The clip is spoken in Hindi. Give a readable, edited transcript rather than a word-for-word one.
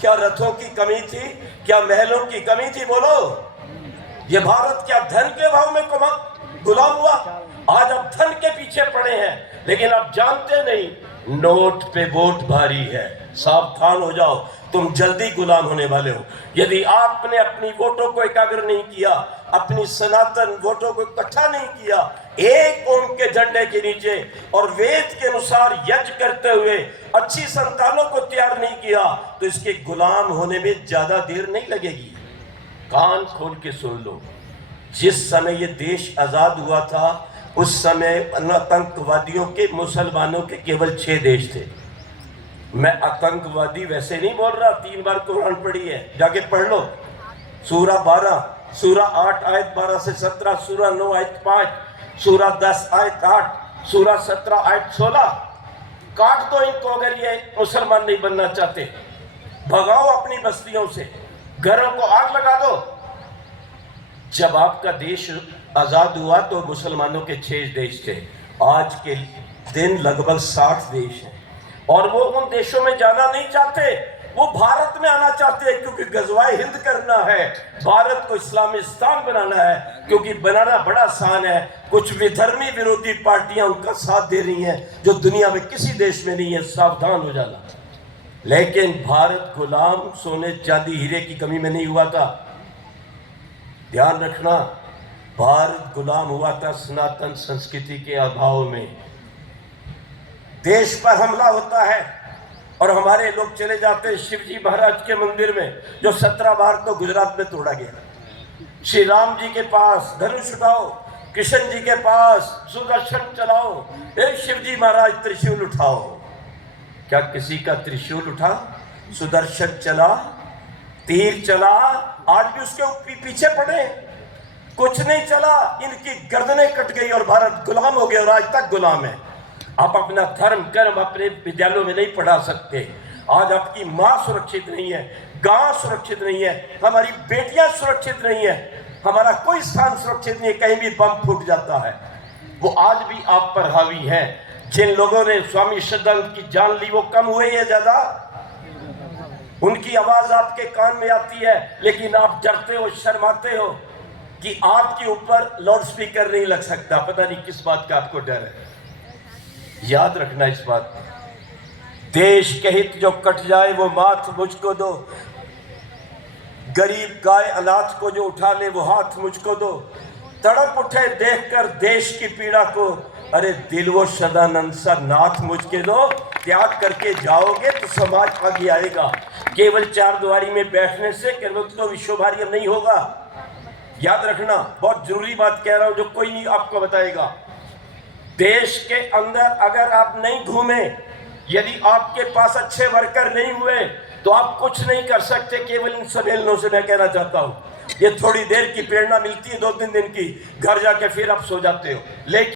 क्या रथों की कमी थी? क्या महलों की कमी थी? बोलो। ये भारत क्या धन के भाव में गुलाम हुआ? आज आप धन के पीछे पड़े हैं, लेकिन आप जानते नहीं नोट पे वोट भारी है। सावधान हो जाओ, तुम जल्दी गुलाम होने वाले हो। यदि आपने अपनी वोटों को एकाग्र नहीं किया, अपनी सनातन वोटों को इकट्ठा नहीं किया, एक कौम के झंडे के नीचे और वेद के अनुसार यज्ञ करते हुए अच्छी संतानों को तैयार नहीं किया, तो इसके गुलाम होने में ज्यादा देर नहीं लगेगी। कान खोल के सुन लो, जिस समय ये देश आजाद हुआ था उस समय आतंकवादियों के, मुसलमानों के केवल 6 देश थे। मैं आतंकवादी वैसे नहीं बोल रहा, 3 बार कुरान पढ़ी है, जाके पढ़ लो। सूरा 12, सूरा 8 आयत 12 से 17, सूरा 9 आयत 5, सूरा 10 आयत 8, सूरा 17 आयत 16। काट दो इनको अगर ये मुसलमान नहीं बनना चाहते, भगाओ अपनी बस्तियों से, घरों को आग लगा दो। जब आपका देश आजाद हुआ तो मुसलमानों के 6 देश थे, आज के दिन लगभग 60 देश हैं, और वो उन देशों में जाना नहीं चाहते, वो भारत में आना चाहते हैं, क्योंकि गजवाए हिंद करना है, भारत को इस्लामिस्तान बनाना है, क्योंकि बनाना बड़ा आसान है। कुछ विधर्मी विरोधी पार्टियां उनका साथ दे रही हैं, जो दुनिया में किसी देश में नहीं है, सावधान हो जाना। लेकिन भारत गुलाम सोने चांदी हीरे की कमी में नहीं हुआ था। ध्यान रखना, भारत गुलाम हुआ था सनातन संस्कृति के अभाव में। देश पर हमला होता है और हमारे लोग चले जाते हैं शिवजी महाराज के मंदिर में, जो 17 बार तो गुजरात में तोड़ा गया। श्री राम जी के पास धनुष उठाओ, कृष्ण जी के पास सुदर्शन चलाओ, शिवजी महाराज त्रिशूल उठाओ। क्या किसी का त्रिशूल उठा, सुदर्शन चला, तीर चला? आज भी उसके पीछे पड़े, कुछ नहीं चला, इनकी गर्दनें कट गई और भारत गुलाम हो गया, और आज तक गुलाम है। आप अपना धर्म कर्म अपने विद्यालयों में नहीं पढ़ा सकते। आज आपकी माँ सुरक्षित नहीं है, गांव सुरक्षित नहीं है, हमारी बेटियां सुरक्षित नहीं है, हमारा कोई स्थान सुरक्षित नहीं है, कहीं भी बम फूट जाता है। वो आज भी आप पर हावी है। जिन लोगों ने स्वामी श्रद्धानंद की जान ली वो कम हुए या ज्यादा? उनकी आवाज आपके कान में आती है, लेकिन आप डरते हो, शर्माते हो कि आपके ऊपर लाउड स्पीकर नहीं लग सकता। पता नहीं किस बात का आपको डर है। याद रखना इस बात को, देश के हित जो कट जाए वो माथ मुझको दो, गरीब गाय अनाथ को जो उठा ले वो हाथ मुझको दो, तड़प उठे देखकर देश की पीड़ा को, अरे दिल वो सदानंद सा नाथ मुझके दो। त्याग करके जाओगे तो समाज आगे आएगा। केवल 4 द्वारी में बैठने से केवल तो विश्वभारी नहीं होगा। याद रखना, बहुत जरूरी बात कह रहा हूं जो कोई नहीं आपको बताएगा। देश के अंदर अगर आप नहीं घूमे, यदि आपके पास अच्छे वर्कर नहीं हुए, तो आप कुछ नहीं कर सकते। केवल इन सम्मेलनों से मैं कहना चाहता हूं, ये थोड़ी देर की प्रेरणा मिलती है, 2-3 दिन की, घर जाके फिर आप सो जाते हो। लेकिन